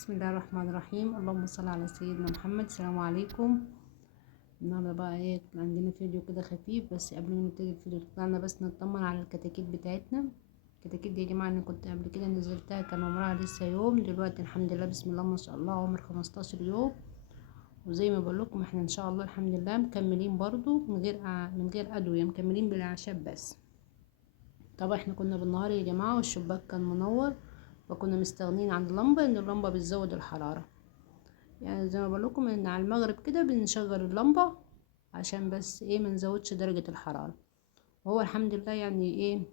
بسم الله الرحمن الرحيم. اللهم صل على سيدنا محمد. السلام عليكم. النهارده بقى عندنا فيديو كده خفيف، بس قبل ما نبتدي الفيديو بتاعنا بس نطمن على الكتاكيت بتاعتنا. الكتاكيت دي يا جماعه انا كنت قبل كده نزلتها كان عمرها لسه يوم، دلوقتي الحمد لله بسم الله ما شاء الله عمر 15 يوم. وزي ما بقول لكم احنا ان شاء الله الحمد لله مكملين برضو من غير ادويه، مكملين بالاعشاب بس. طبعا احنا كنا بالنهار يا جماعه والشباك كان منور، فكنا مستغنين عن اللمبه ان اللمبه بتزود الحراره. يعني زي ما بقول لكم ان على المغرب كده بنشغل اللمبه عشان بس ما نزودش درجه الحراره. وهو الحمد لله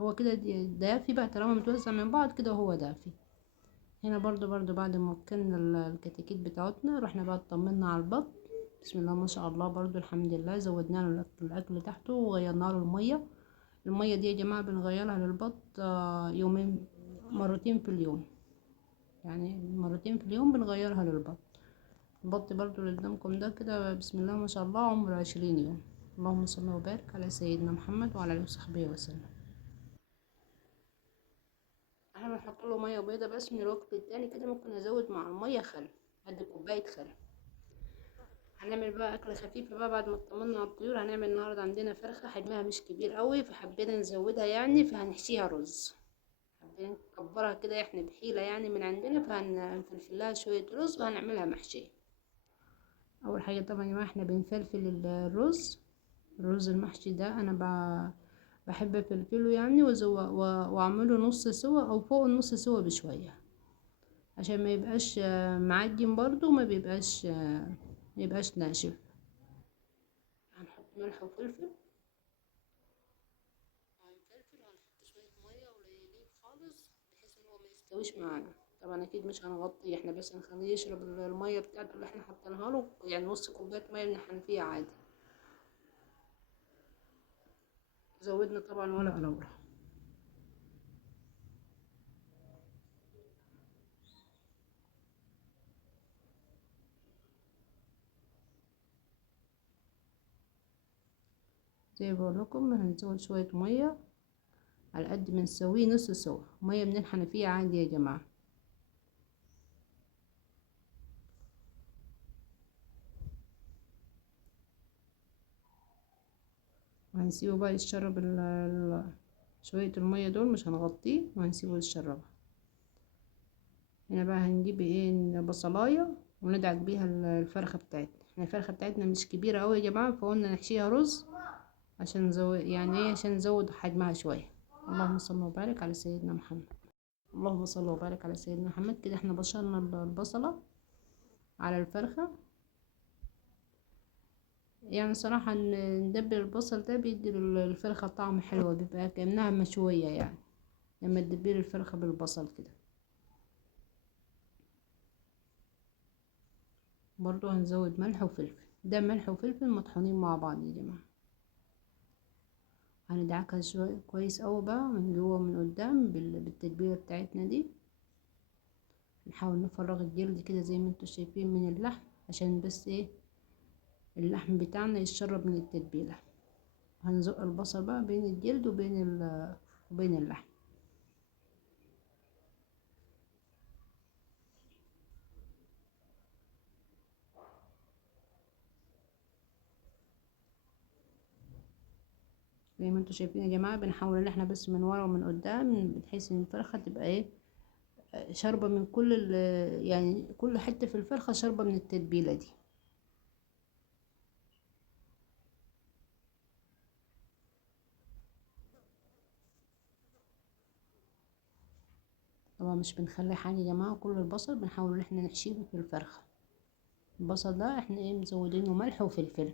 هو كده دافي بقى طالما متوزع من بعض كده هو دافي. هنا برضو بعد ما كنا الكتاكيت بتاعتنا رحنا بقى اطمنا على البط. بسم الله ما شاء الله برضو الحمد لله زودنا له الاكل تحته وغيرنا له الميه. الميه دي يا جماعه بنغيرها للبط يومين، مرتين في اليوم، يعني مرتين في اليوم بنغيرها للبط. البط برضو اللي قدامكم ده كده بسم الله ما شاء الله عمره 20 يوم. اللهم صل وبارك على سيدنا محمد وعلى اله وصحبه وسلم. احنا بنحط له ميه بيضه بس، من الوقت التاني كده ممكن ازود مع الميه خل، قد كوبايه خل. هنعمل بقى اكله خفيفه بقى بعد ما اطمنا على الطيور. هنعمل النهارده عندنا فرخه حجمها مش كبير قوي، فحبينا نزودها يعني، فهنحشيها رز. حبينا نكبرها كده احنا بحيله يعني من عندنا، فهنفلفل لها شويه رز وهنعملها محشيه. اول حاجه طبعا يا جماعه احنا بنفلفل الرز المحشي ده. انا بحب افلفله يعني واعمله نص سوا او فوق النص سوا بشويه، عشان ما يبقاش معجن برضو، ما يبقاش ناشف. هنحط ملح وفلفل، وهنفلفل وهنحط شويه ميه قليلين خالص بحيث ان هو ما يستويش معانا. طبعا اكيد مش هنغطيه، احنا بس هنخليه يشرب الميه بتاعته اللي احنا حطيناها له، يعني نص كوبايه ميه من الحنفيه عادي. زودنا طبعا ورق لورا. زي ما بقول لكم هنزود شويه ميه على قد ما نسويه نص سوا، ميه من الحنفيه عادي يا جماعه. وهنسيبه بقى يشرب شويه الميه دول، مش هنغطيه وهنسيبه يشربها. هنا بقى هنجيب بصلايه وندعك بيها الفرخه بتاعتنا. احنا الفرخه بتاعتنا مش كبيره قوي يا جماعه، فقلنا نحشيها رز عشان نزود عشان نزود حجمها شويه. اللهم صل وبارك على سيدنا محمد. اللهم صل وبارك على سيدنا محمد. كده احنا بشرنا البصله على الفرخه. يعني صراحة ندبر البصل ده بيدي للفرخة طعم حلو، بيبقى كأنها مشوية يعني لما تدبير الفرخة بالبصل كده. برضو هنزود ملح وفلفل، ده ملح وفلفل مطحونين مع بعض يا جماعة. هندعكها شوية كويس اوي بقى من جوه ومن قدام بالتتبيلة بتاعتنا دي. نحاول نفرغ الجلد كده زي ما انتوا شايفين من اللحم، عشان بس اللحم بتاعنا يتشرب من التتبيلة. هنزق البصل بقى بين الجلد وبين اللحم. زي ما انتوا شايفين يا جماعة بنحاول ان احنا بس من ورا ومن قدام، بحيث ان الفرخة تبقى شاربة من يعني كل حتة في الفرخة شاربة من التتبيلة دي. طبعا مش بنخلي حاجة يا جماعة، كل البصل بنحاول ان احنا نحشيه في الفرخة. البصل ده احنا مزودينه ملح وفلفل.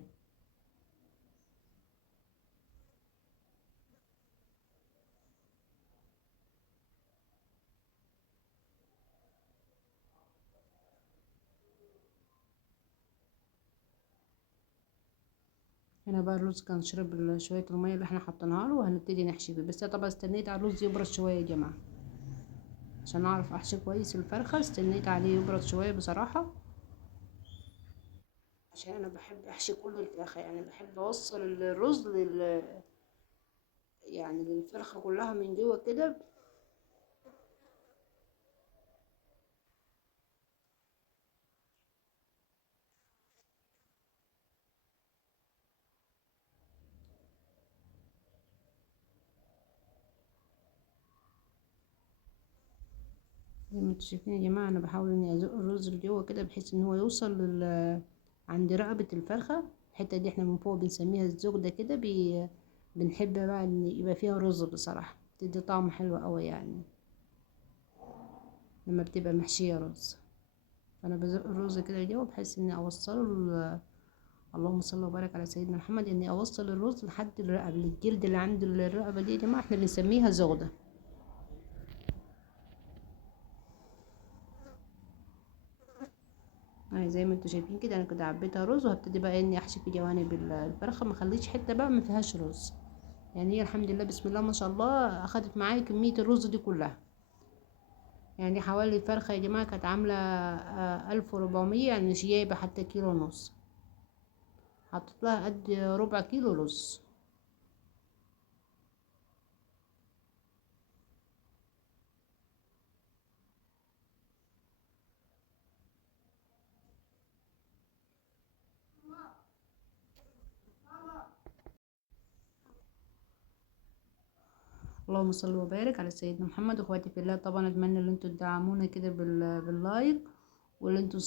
هنا بقى الرز كان شرب شوية المية اللي احنا حطيناها له، وهنبتدي نحشي فيه. بس طبعا استنيت على الرز يبرد شوية يا جماعة عشان اعرف احشي كويس الفرخة. استنيت عليه يبرد شوية بصراحة، عشان انا بحب احشي كل الفرخة، يعني بحب اوصل الرز يعني للفرخة كلها من جوه كده. زي ما انتوا شايفين يا جماعة، انا بحاول اني ازق الرز لجوه كده بحيث ان هو يوصل عند رقبة الفرخة. الحتة دي احنا من فوق بنسميها الزغدة كده. بنحب بقى ان يبقى فيها رز، بصراحة بتدي طعم حلو قوي يعني لما بتبقى محشية رز. فانا بزق الرز كده لجوه بحيث اني اوصله اللهم صل وبارك على سيدنا محمد، اني اوصل الرز لحد الرقبة، الجلد اللي عند الرقبة دي يا جماعة احنا بنسميها زغدة. يعني زي ما انتوا شايفين كده انا كده عبيتها رز، وهبتدي بقى اني احشي في جوانب الفرخه، ما خليتش حته بقى ما فيهاش رز. يعني هي الحمد لله بسم الله ما شاء الله اخدت معايا كميه الرز دي كلها. يعني حوالي الفرخه يا جماعه كانت عامله 1400، يعني مش جايبه حتى كيلو ونص. حطيت لها قد ربع كيلو رز. اللهم صل وبارك على سيدنا محمد. واخواتي في الله، طبعا اتمنى ان انتوا تدعمونا كده باللايك، واللي انتوا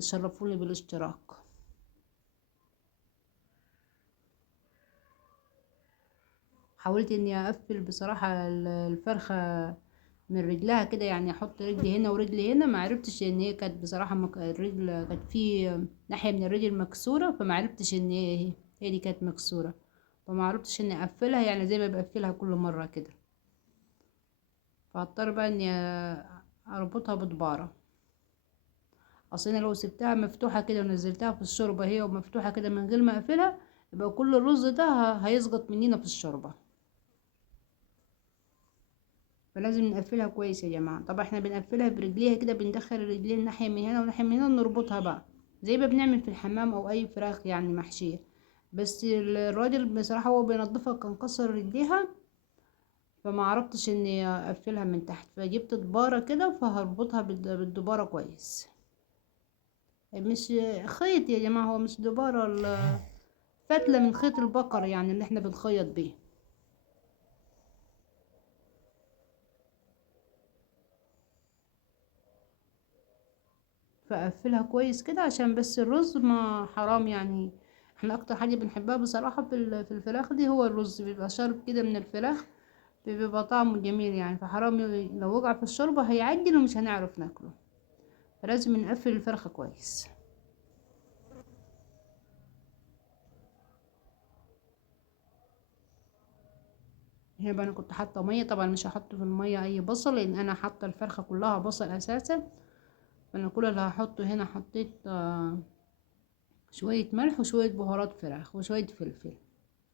شرفوني بالاشتراك. حاولت اني اقفل بصراحة الفرخة من رجلها كده، يعني احط رجلي هنا ورجلي هنا. ما عرفتش ان هي كانت بصراحة الرجل كانت في ناحية من الرجل مكسورة، فما عرفتش ان هي دي كانت مكسورة. فما عرفتش اني اقفلها يعني زي ما بقفلها كل مرة كده. فاضطر بقى اني اربطها بدبارة. اصل انا لو سبتها مفتوحة كده ونزلتها في الشوربة هي ومفتوحة كده من غير ما اقفلها، يبقى كل الرز ده هيسقط مننا في الشوربة. فلازم نقفلها كويس يا جماعة. طبعا احنا بنقفلها برجليها كده، بندخل الرجلين ناحية من هنا وناحية من هنا، نربطها بقى زي ما بنعمل في الحمام او اي فراخ يعني محشية. بس الراجل بصراحة هو بينضفها كان كسر رجليها، فما عرفتش اني اقفلها من تحت، فجبت دبارة كده فهربطها بالدبارة كويس. مش خيط يا جماعة، هو مش دبارة، فتلة من خيط البقر يعني اللي احنا بنخيط بيه. فاقفلها كويس كده عشان بس الرز ما حرام يعني. احنا اكتر حاجه بنحبها بصراحه في الفراخ دي هو الرز، بيبقى شارب كده من الفراخ، بيبقى طعمه جميل يعني. فحرام لو وقع في الشوربه هيعجن ومش هنعرف ناكله. فلازم نقفل الفرخه كويس. هنا بقى انا كنت حاطه ميه، طبعا مش هحط في الميه اي بصل لان انا حاطه الفرخه كلها بصل اساسا. فانا كل اللي هحطه هنا حطيت شويه ملح وشويه بهارات فراخ وشويه فلفل،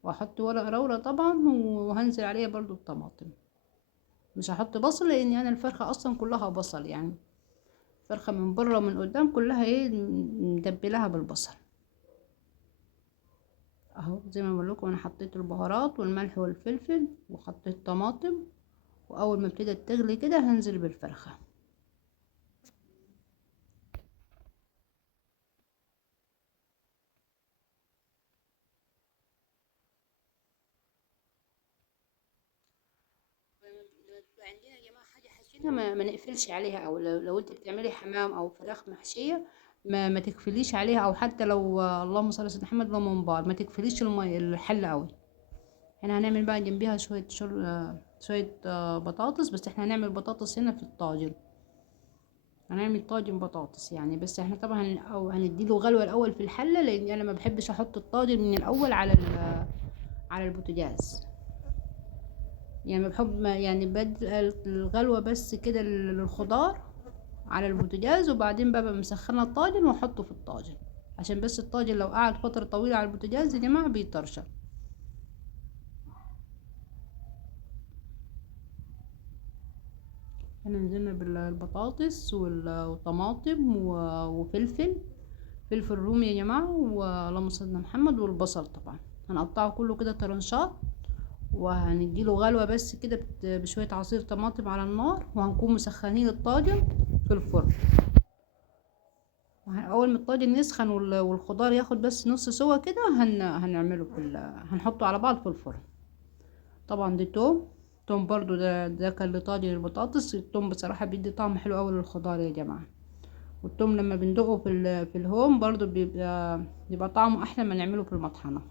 واحط ورق لورا طبعا، وهنزل عليها برضو الطماطم. مش هحط بصل لان انا الفرخه اصلا كلها بصل يعني. الفرخه من بره ومن قدام كلها ايه مدبلها بالبصل. اهو زي ما بقول لكم انا حطيت البهارات والملح والفلفل وحطيت طماطم، واول ما ابتدت تغلي كده هنزل بالفرخه. عندنا يا جماعه حاجه حشينا ما نقفلش عليها، او لو انت بتعملي حمام او فراخ محشيه ما تقفليش عليها، او حتى لو اللهم صل على سيدنا محمد لو ممبار ما تقفليش الحل قوي. احنا هنعمل بقى جنبيها شوية بطاطس، بس احنا هنعمل بطاطس هنا في الطاجن. هنعمل طاجن بطاطس يعني. بس احنا طبعا او هنديله غلوة الاول في الحلة، لان انا ما بحبش احط الطاجن من الاول على البوتاجاز. يعني ما بحب يعني بدي الغلوة بس كده للخضار على البوتاجاز، وبعدين بقى مسخنة الطاجن واحطه في الطاجن. عشان بس الطاجن لو قعد فترة طويلة على البوتاجاز يا جماعة بيطرشق. احنا نزلنا بالبطاطس والطماطم وفلفل، فلفل رومي يا جماعة، اللهم صل على محمد، والبصل طبعا هنقطعه كله كده طرنشات، وهنديله غلوة بس كده بشوية عصير طماطم على النار، وهنكون مسخنين الطاجن في الفرن. اول ما الطاجن يسخن والخضار ياخد بس نص سوا كده هنعمله هنحطه على بعض في الفرن. طبعا دي توم التوم برضو ده كان لطاجن البطاطس. التوم بصراحة بيدي طعم حلو اوي للخضار يا جماعة. والتوم لما بندقه في الهوم برضو بيبقى طعمه احلى ما نعمله في المطحنة.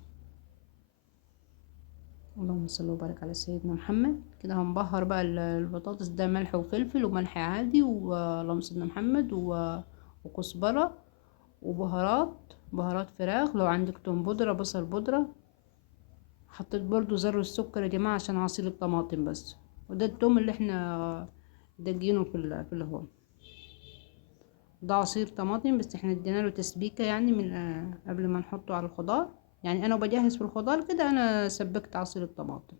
اللهم صل وبارك على سيدنا محمد. كده هنبهر بقى البطاطس ده ملح وفلفل وملح عادي، اللهم صل على محمد، وكزبرة بهارات فراخ، لو عندك توم بودرة، بصل بودرة. حطيت برضو زر السكر يا جماعة عشان عصير الطماطم بس. وده التوم اللي احنا دقينه في الهون. ده عصير طماطم بس احنا ادينا له تسبيكة يعني من قبل ما نحطه على الخضار. يعني انا بجهز في الخضار كده انا سبكت عصير الطماطم.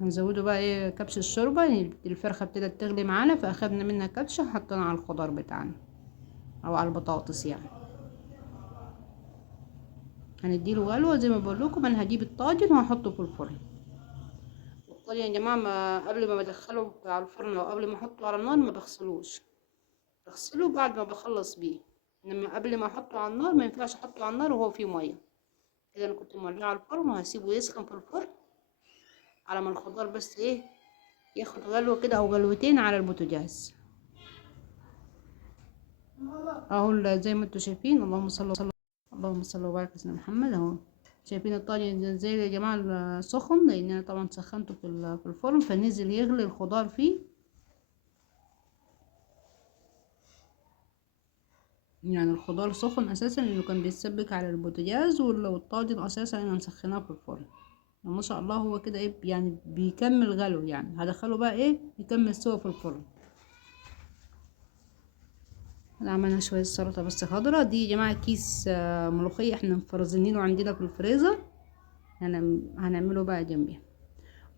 هنزوده بقى ايه كبش الشوربة. يعني الفرخة ابتدت تغلي معانا فاخدنا منها كبشة حطينا على الخضار بتاعنا او على البطاطس يعني. هنديله غلوة زي ما بقول لكم. انا هجيب الطاجن وهحطه في الفرن. الطاجن يا جماعة قبل ما بدخله على الفرن او قبل ما احطه على النار ما بغسلوش. بغسله بعد ما بخلص بيه. انما قبل ما احطه على النار ما ينفعش احطه على النار وهو فيه مية. كده انا كنت مولعه على الفرن وهسيبه يسخن في الفرن على ما الخضار بس ايه ياخد غلوة كده او غلوتين على البوتاجاز اهو. زي ما انتوا شايفين، اللهم صل وبارك على سيدنا محمد اهو. شايفين الطاجن ازاي يا جماعه سخن، لان انا طبعا سخنته في الفرن فنزل يغلي الخضار فيه. يعني الخضار سخن اساسا انه كان بيتسبك على البوتاجاز، والطاجن اساسا انا مسخناه في الفرن. ما شاء الله هو كده ايه يعني بيكمل غلو. يعني هدخله بقى ايه يكمل سوا في الفرن. عملنا شويه سلطه بس خضرة. دي يا جماعه كيس ملوخيه احنا مفرزينه عندنا في الفريزر. هنعمله بقى جنبي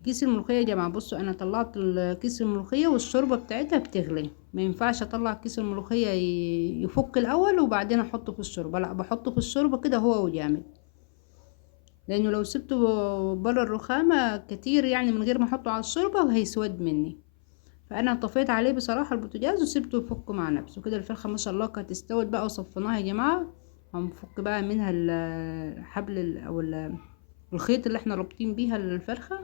كيس الملوخيه يا جماعه. بصوا انا طلعت كيس الملوخيه والشوربه بتاعتها بتغلي. ما ينفعش اطلع كيس الملوخيه يفك الاول وبعدين احطه في الشوربه، لا بحطه في الشوربه كده هو وجامد. لانه لو سبته بره الرخامه كتير يعني من غير ما احطه على الشوربه هيسود مني. فانا طفيت عليه بصراحه البوتاجاز وسبته يفك مع نفسه كده. الفرخه ما شاء الله كانت استوت بقى وصفيناها يا جماعه. هنفك بقى منها الحبل الخيط اللي احنا رابطين بيها الفرخه.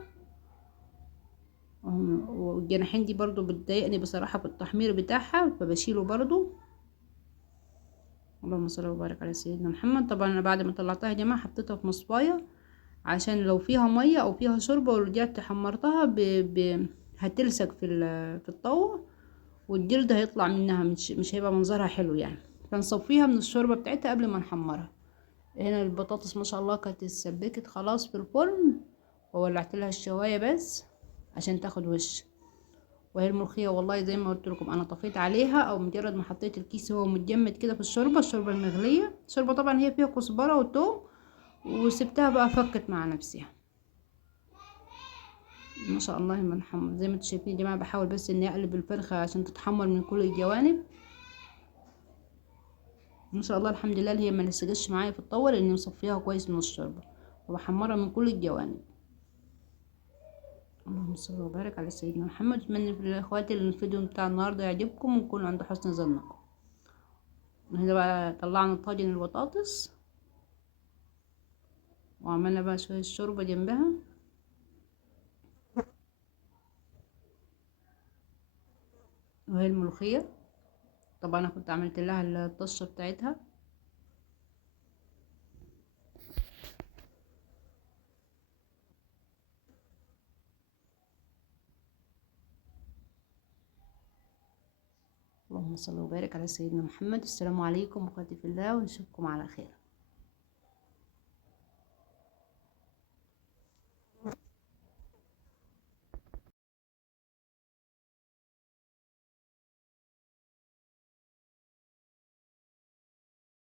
والجناحين دي برضو بتضايقني بصراحة في التحمير بتاعها فبشيله برضو. اللهم صل وبارك على سيدنا محمد. طبعا انا بعد ما طلعتها يا جماعة حطيتها في مصفاية عشان لو فيها مية او فيها شوربة ورجعت حمرتها هتلسك في الطاوة والجلد هيطلع منها مش هيبقى منظرها حلو يعني. فنصفيها من الشوربة بتاعتها قبل ما نحمرها. هنا البطاطس ما شاء الله كانت اتسبكت خلاص في الفرن وولعت لها الشواية بس عشان تاخد وش. وهي الملوخيه والله زي ما قلت لكم انا طفيت عليها او مجرد ما حطيت الكيس هو متجمد كده في الشوربه المغليه. الشوربه طبعا هي فيها كزبره وتوم وسبتها بقى فكت مع نفسها. ما شاء الله من محمد. زي ما انتم شايفين يا جماعه بحاول بس اني اقلب الفرخه عشان تتحمر من كل الجوانب. ما شاء الله الحمد لله هي ما لسقتش معايا في الطاوه لاني مصفيها كويس من الشوربه وبحمرها من كل الجوانب. اللهم صل وبارك على سيدنا محمد. اتمنى في اخواتي الفيديو بتاع النهارده يعجبكم ويكون عند حسن ظنكم. هنا بقى طلعنا طاجن البطاطس وعملنا بقى شوية شوربة جنبها. وهي الملوخية طبعا انا كنت عملت لها الطشة بتاعتها. اللهم صل وبارك على سيدنا محمد. السلام عليكم اخواتي في الله ونشوفكم على خير.